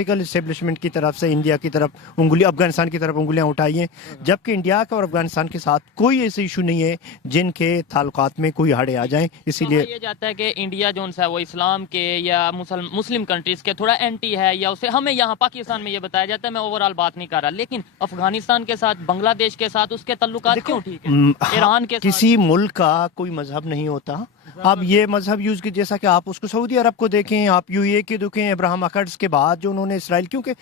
Political establishment کی طرف سے انڈیا کی طرف انگلی، افغانستان کی طرف انگلیاں اٹھائی ہیں، جبکہ انڈیا کا اور افغانستان کے ساتھ کوئی ایسے ایشو نہیں ہے جن کے تعلقات میں کوئی ہڑے آ جائیں. اسی لیے یہ جاتا ہے کہ انڈیا جو ہے وہ اسلام کے یا مسلم کنٹریز کے تھوڑا اینٹی ہے، یا اسے ہمیں یہاں پاکستان میں یہ بتایا جاتا ہے. میں اوور آل بات نہیں کر رہا، لیکن افغانستان کے ساتھ، بنگلہ دیش کے ساتھ اس کے تعلقات کیوں ٹھیک ہے؟ ایران کے کسی ملک کا کوئی مذہب نہیں ہوتا. آپ یہ مذہب یوز کی، جیسا کہ آپ اس کو سعودی عرب کو دیکھیں، آپ یو اے کے دیکھیں، ابراہم اکارڈز کے بعد جو انہوں نے اسرائیل، کیونکہ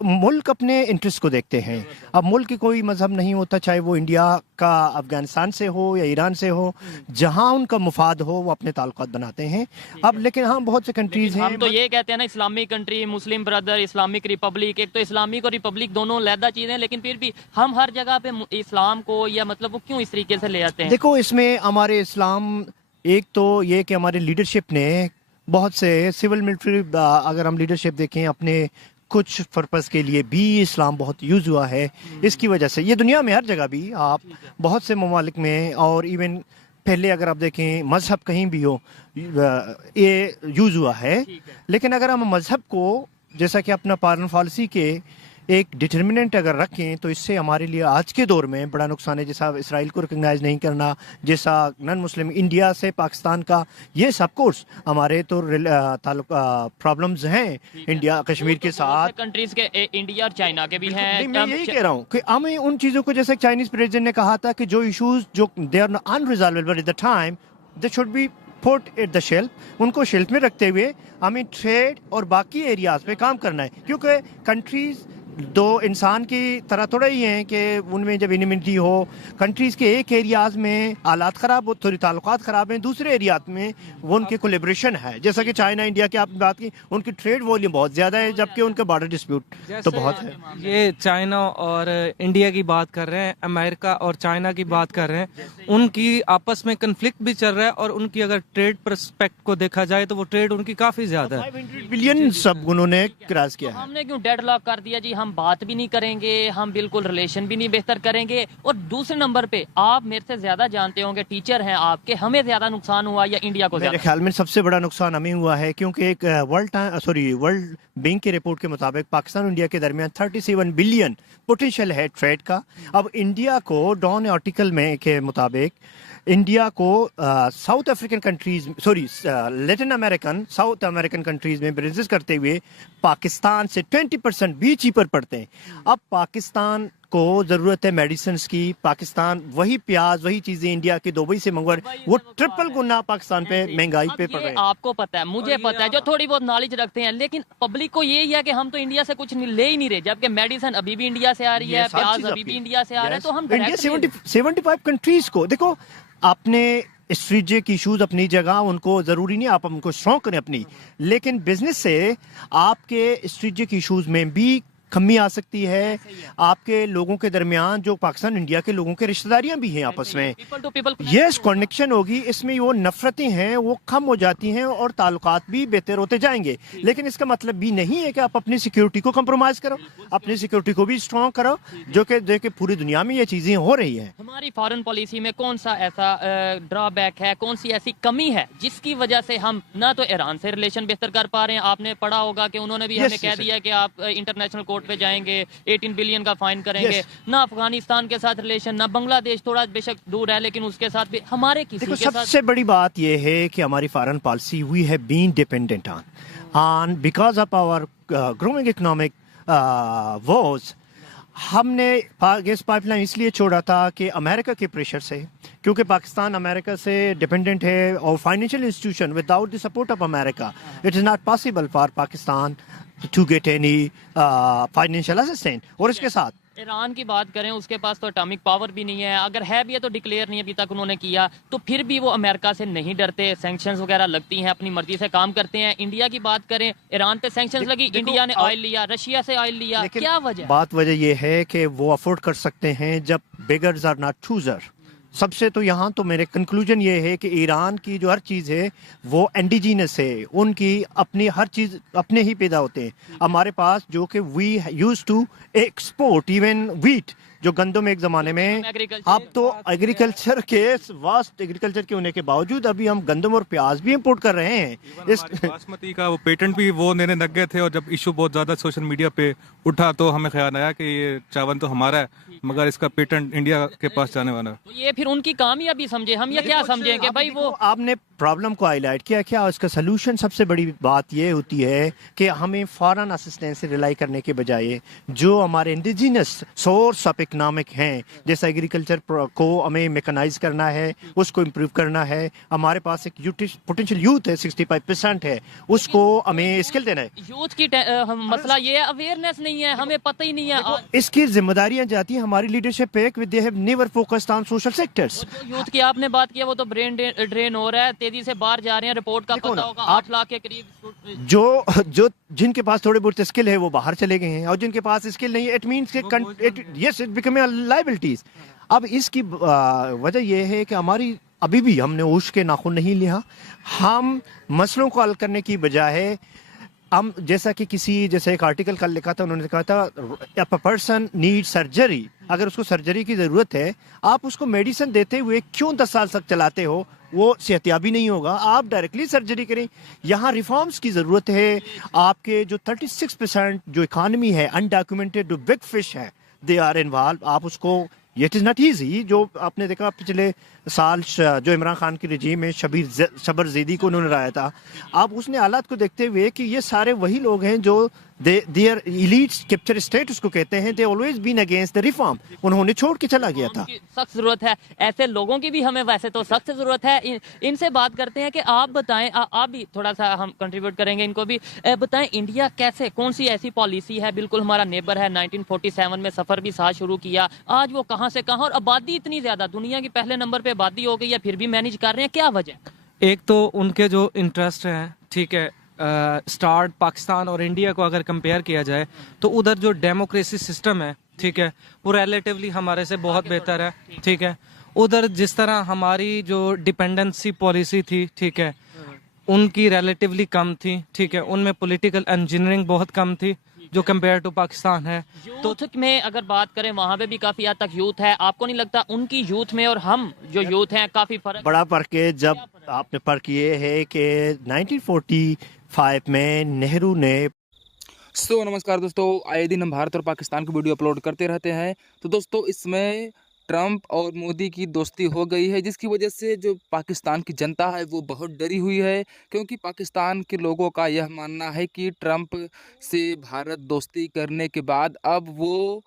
ملک اپنے انٹرسٹ کو دیکھتے ہیں. اب ملک کی کوئی مذہب نہیں ہوتا، چاہے وہ انڈیا کا افغانستان سے ہو یا ایران سے ہو، جہاں ان کا مفاد ہو وہ اپنے تعلقات بناتے ہیں. اب لیکن ہاں بہت سے کنٹریز ہیں، ہم تو یہ کہتے ہیں نا اسلامک کنٹری، مسلم برادر، اسلامک ریپبلک. ایک تو اسلامک اور ریپبلک دونوں علیحدہ چیزیں، لیکن پھر بھی ہم ہر جگہ پہ اسلام کو یا مطلب وہ کیوں اس طریقے سے لے آتے ہیں؟ دیکھو اس میں ہمارے اسلام، ایک تو یہ کہ ہمارے لیڈرشپ نے بہت سے سول ملٹری، اگر ہم لیڈرشپ دیکھیں، اپنے کچھ پرپس کے لیے بھی اسلام بہت یوز ہوا ہے. اس کی وجہ سے یہ دنیا میں ہر جگہ بھی، آپ بہت سے ممالک میں، اور ایون پہلے اگر آپ دیکھیں مذہب کہیں بھی ہو یہ یوز ہوا ہے. لیکن اگر ہم مذہب کو جیسا کہ اپنا فارن پالیسی کے ایک ڈٹرمننٹ اگر رکھیں تو اس سے ہمارے لیے آج کے دور میں بڑا نقصان ہے. جیسا اسرائیل کو ریکگنائز نہیں کرنا، جیسا نان مسلم انڈیا سے پاکستان کا، یہ سب کورس ہمارے تو تعلق پرابلمز ہیں انڈیا کشمیر کے ساتھ. کنٹریز کے انڈیا اور چائنا کے بھی ہیں. میں یہی کہہ رہا ہوں کہ ہمیں ان چیزوں کو، جیسے چائنیز پریزیڈنٹ نے کہا تھا کہ جو ایشوز جو they are unresolvable at the time they should be put at the shelf, ان کو شیلف میں رکھتے ہوئے ہمیں ٹریڈ اور باقی ایریاز پہ کام کرنا ہے. کیونکہ کنٹریز دو انسان کی طرح تھوڑا ہی ہیں کہ ان میں جب انیمٹی ہو، کنٹریز کے ایک ایریاز میں حالات خراب ہو، تھوڑی تعلقات خراب ہیں، دوسرے ایریاز میں وہ ان کی کولیبریشن ہے. جیسا کہ چائنا انڈیا کی آپ نے بات کی، ان کی ٹریڈ والیوم بہت زیادہ ہے، جبکہ ان کا بارڈر ڈسپیوٹ تو بہت ہے. یہ چائنا اور انڈیا کی بات کر رہے ہیں، امریکہ اور چائنا کی بات کر رہے ہیں، ان کی آپس میں کنفلکٹ بھی چل رہا ہے، اور ان کی اگر ٹریڈ پرسپیکٹ کو دیکھا جائے تو وہ ٹریڈ ان کی کافی زیادہ ہے. 500 بلین سب انہوں نے کراس کیا ہے. ہم نے کیوں ڈیڈ لاک کر دیا جی؟ ہم بات بھی نہیں کریں گے، ہم بالکل ریلیشن بھی نہیں بہتر کریں گے. اور دوسرے نمبر پہ آپ میرے سے زیادہ جانتے ہوں گے، ٹیچر ہیں آپ کے، ہمیں زیادہ نقصان ہوا یا انڈیا کو زیادہ؟ میرے خیال میں سب سے بڑا نقصان ہمیں ہوا ہے، کیونکہ ایک ورلڈ بینک کی رپورٹ کے مطابق پاکستان اور انڈیا کے درمیان 37 بلین پوٹینشیل ہے ٹریڈ کا. اب انڈیا کو ڈان آرٹیکل میں کے مطابق انڈیا کو south African countries, Latin American, south American countries میں بزنس کرتے ہوئے پاکستان سے 20% بھی چیپر پڑتے ہیں. اب پاکستان کو ضرورت ہے میڈیسنز کی، پاکستان وہی پیاز وہی چیزیں انڈیا کے دبئی سے منگوا رہے، وہ ٹرپل گنا پاکستان پہ مہنگائی پہ پڑ رہے ہیں. آپ کو پتا ہے، مجھے پتا ہے، جو تھوڑی بہت نالج رکھتے ہیں، لیکن پبلک کو یہی ہے کہ ہم تو انڈیا سے کچھ لے ہی نہیں رہے، جبکہ میڈیسن ابھی بھی انڈیا سے آ رہی ہے، پیاز ابھی بھی انڈیا سے آ رہا ہے. تو ہم انڈیا 75 کنٹریز کو دیکھو، اپنے اسٹریٹجک ایشوز اپنی جگہ، ان کو ضروری نہیں آپ ان کو اسٹرانگ کریں اپنی، لیکن بزنس سے آپ کے اسٹریٹجک ایشوز میں بھی کمی آ سکتی ہے. آپ کے لوگوں کے درمیان جو پاکستان انڈیا کے لوگوں کے رشتہ داریاں بھی ہیں آپس میں، یس کنیکشن ہوگی، اس میں وہ نفرتیں ہیں وہ کم ہو جاتی ہیں اور تعلقات بھی بہتر ہوتے جائیں گے. لیکن اس کا مطلب بھی نہیں ہے کہ آپ اپنی سیکیورٹی کو کمپرومائز کرو، اپنی سیکیورٹی کو بھی اسٹرانگ کرو، جو کہ پوری دنیا میں یہ چیزیں ہو رہی ہیں. ہماری فارن پالیسی میں کون سا ایسا ڈرا بیک ہے، کون سی ایسی کمی ہے جس کی وجہ سے ہم نہ تو ایران سے ریلیشن بہتر کر پا رہے ہیں؟ آپ نے پڑھا ہوگا کہ انہوں نے بھی ہمیں کہہ دیا کہ آپ انٹرنیشنل کورٹ پہ جائیں گے، 18 بلین کا فائن کریں گے. نہ افغانستان کے ساتھ ریلیشن، نہ بنگلہ دیش تھوڑا بے شک دور ہے لیکن اس کے ساتھ بھی ہمارے کسی کے ساتھ. سب سے بڑی بات یہ ہے کہ ہماری foreign policy we have been dependent on because of our growing economic wars. ہم نے گیس پائپ لائن اس لیے چھوڑا تھا کہ امریکہ کے پریشر سے، کیونکہ پاکستان امریکہ سے ڈیپینڈنٹ ہے، اور financial institution without the support of America it is not possible for Pakistan to get any financial assistant. اور اس کے ساتھ ایران کی بات کریں، اس کے پاس تو اٹامک پاور بھی نہیں ہے، اگر ہے بھی ہے تو ڈکلیئر نہیں ابھی تک انہوں نے کیا. تو پھر بھی وہ امریکہ سے نہیں ڈرتے، سینکشنز وغیرہ لگتی ہیں، اپنی مرضی سے کام کرتے ہیں. انڈیا کی بات کریں، ایران پہ سینکشنز لگی، انڈیا نے آئل لیا، رشیا سے آئل لیا، کیا وجہ؟ وجہ یہ ہے کہ وہ افورڈ کر سکتے ہیں جب بیگرز آر ناٹ چوزر. سب سے تو یہاں تو میرے کنکلوژن یہ ہے کہ ایران کی جو ہر چیز ہے وہ انڈیجینس ہے، ان کی اپنی ہر چیز اپنے ہی پیدا ہوتے ہیں. ہمارے پاس جو کہ we use to export even wheat, جو گندم ایک زمانے میں اب تو ایگریکلچر کے واسٹ ایگریکلچر کے ہونے کے باوجود ابھی ہم گندم اور پیاز بھی امپورٹ کر رہے ہیں. باسمتی کا وہ پیٹنٹ بھی وہ لینے لگ گئے تھے, اور جب ایشو بہت زیادہ سوشل میڈیا پہ اٹھا تو ہمیں خیال آیا کہ یہ چاول تو ہمارا ہے مگر اس کا پیٹنٹ انڈیا کے پاس جانے والا ہے. یہ پھر ان کی کامیابی سمجھے, ہم یہ کیا سمجھیں کہ بھائی وہ آپ نے پرابلم کو ہائی لائٹ کیا, کیا اس کا سلوشن سب سے بڑی بات یہ ہوتی ہے کہ ہمیں فارن اسسٹنس سے ریلائی کرنے کے بجائے جو ہمارے انڈیجینس سورس آف اکنامک ہیں, جیسا ایگریکلچر کو ہمیں میکنائز کرنا ہے, اس کو امپروو کرنا ہے. ہمارے پاس ایک پوٹینشیل یوتھ ہے 65% ہے, اس کو ہمیں اسکل دینا ہے. یوتھ کی مسئلہ یہ ہے اویئرنیس نہیں ہے, ہمیں پتہ ہی نہیں ہے. اس کی ذمہ داریاں جاتی ہیں ہماری لیڈرشپ پہ, they have never focused on social sectors. Youth کی آپ نے بات کیا وہ تو برین ڈرین ہو رہا ہے, تیزی سے باہر جا رہے ہیں. رپورٹ کا پتہ ہوگا 8 لاکھ کے قریب جو جن کے پاس تھوڑے بہت اسکل ہے وہ باہر چلے گئے ہیں, اور جن کے پاس اسکل نہیں ہے اٹ مینس کہ yes it become a liabilities. اب اس کی وجہ یہ ہے کہ ہماری ابھی بھی ہم نے ہوش کے ناخن نہیں لیا. ہم مسئلوں کو حل کرنے کی بجائے ہم جیسا کہ جیسے ایک آرٹیکل کل لکھا تھا, انہوں نے کہا تھا پرسن نیڈ سرجری, اگر اس کو سرجری کی ضرورت ہے آپ اس کو میڈیسن دیتے ہوئے کیوں 10 سال تک چلاتے ہو, وہ صحتیابی نہیں ہوگا, آپ ڈائریکٹلی سرجری کریں. یہاں ریفارمز کی ضرورت ہے. آپ کے جو 36% جو اکانومی ہے انڈاکیومنٹڈ جو بگ فش ہے دے آر انوالو, آپ اس کو اٹ از ناٹ ایزی. جو آپ نے دیکھا پچھلے سال جو عمران خان کی رجیم میں شبر زیدی کو انہوں نے لایا تھا, آپ اس نے حالات کو دیکھتے ہوئے کہ یہ سارے وہی لوگ ہیں جو دیئر ایلیٹس کیپچر اسٹیٹ اس کو کہتے ہیں, they always been against the reform, انہوں نے چھوڑ کے چلا گیا تھا. سخت ضرورت ہے ایسے لوگوں کی بھی, ہمیں ویسے تو سخت ضرورت ہے. ان سے بات کرتے ہیں کہ آپ بتائیں, آپ بھی تھوڑا سا ہم کنٹریبیوٹ کریں گے ان کو بھی, بتائیں انڈیا کیسے, کون سی ایسی پالیسی ہے, بالکل ہمارا نیبر ہے, 1947 میں سفر بھی ساتھ شروع کیا, آج وہ کہاں سے کہاں, اور آبادی اتنی زیادہ, دنیا کی پہلے نمبر پہ آبادی ہو گئی ہے, پھر بھی مینیج کر رہے ہیں, کیا وجہ؟ ایک تو ان کے جو انٹرسٹ ہیں, ٹھیک ہے, اسٹارٹ پاکستان اور انڈیا کو اگر کمپیئر کیا جائے تو ادھر جو ڈیموکریسی سسٹم ہے, ٹھیک ہے, وہ ریلیٹیولی ہمارے سے بہت بہتر ہے. ٹھیک ہے, ادھر جس طرح ہماری جو ڈیپینڈنسی پالیسی تھی, ٹھیک ہے, ان کی ریلیٹیولی کم تھی. ٹھیک ہے, ان میں پولیٹیکل انجینئرنگ بہت کم تھی جو کمپیئر ٹو پاکستان ہے. یوتھ میں اگر بات کریں وہاں پہ بھی کافی حد تک یوتھ ہے, آپ کو نہیں لگتا ان کی یوتھ میں اور ہم جو یوتھ ہیں کافی فرق؟ بڑا فرق ہے. جب آپ نے فرق یہ ہے کہ 1945 میں نہرو نے نمسکار دوستو, آئے دن ہم بھارت اور پاکستان کی ویڈیو اپلوڈ کرتے رہتے ہیں. تو دوستو اس میں ٹرمپ اور مودی کی دوستی ہو گئی ہے, جس کی وجہ سے جو پاکستان کی جنتا ہے وہ بہت ڈری ہوئی ہے, کیونکہ پاکستان کے لوگوں کا یہ ماننا ہے کہ ٹرمپ سے بھارت دوستی کرنے کے بعد اب وہ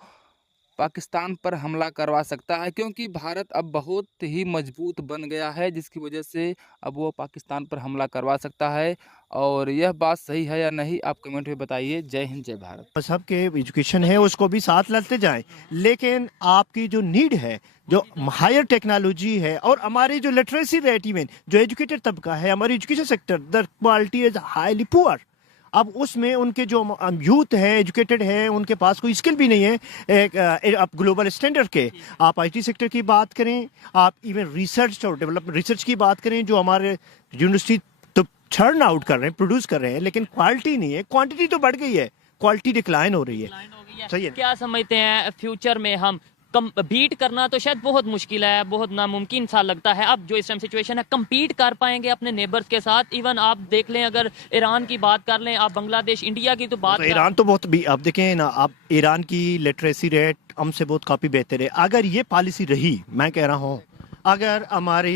پاکستان پر حملہ کروا سکتا ہے, کیونکہ بھارت اب بہت ہی مضبوط بن گیا ہے, جس کی وجہ سے اب وہ پاکستان پر حملہ کروا سکتا ہے. اور یہ بات صحیح ہے یا نہیں, آپ کمنٹ میں بتائیے. جے ہند, جے بھارت. مذہب کے ایجوکیشن ہے اس کو بھی ساتھ لڑتے جائیں, لیکن آپ کی جو نیڈ ہے, جو ہائر ٹیکنالوجی ہے, اور ہماری جو لٹریسی ریٹ, ایون جو ایجوکیٹڈ طبقہ ہے, ہماری education sector the quality is highly پور. اب اس میں ان کے جو یوتھ ہے, ایجوکیٹڈ ہے, ان کے پاس کوئی اسکل بھی نہیں ہے اب گلوبل اسٹینڈرڈ کے. آپ آئی ٹی سیکٹر کی بات کریں, آپ ایون ریسرچ اور ڈیولپمنٹ ریسرچ کی بات کریں, جو ہمارے یونیورسٹی تو چرن آؤٹ کر رہے ہیں, پروڈیوس کر رہے ہیں, لیکن کوالٹی نہیں ہے. کوانٹٹی تو بڑھ گئی ہے, کوالٹی ڈکلائن ہو رہی ہے. صحیح ہے. کیا سمجھتے ہیں فیوچر میں ہم بیٹ کرنا تو شاید بہت مشکل ہے, بہت ناممکن سا لگتا ہے, اب جو اس ٹائم سچویشن ہے, کمپیٹ کر پائیں گے اپنے نیبرز کے ساتھ؟ ایون آپ دیکھ لیں, اگر ایران کی بات کر لیں, آپ بنگلہ دیش, انڈیا کی تو بات, ایران تو بہت بھی, آپ دیکھیں نا, آپ ایران کی لٹریسی ریٹ ہم سے بہت کافی بہتر ہے. اگر یہ پالیسی رہی, میں کہہ رہا ہوں, اگر ہماری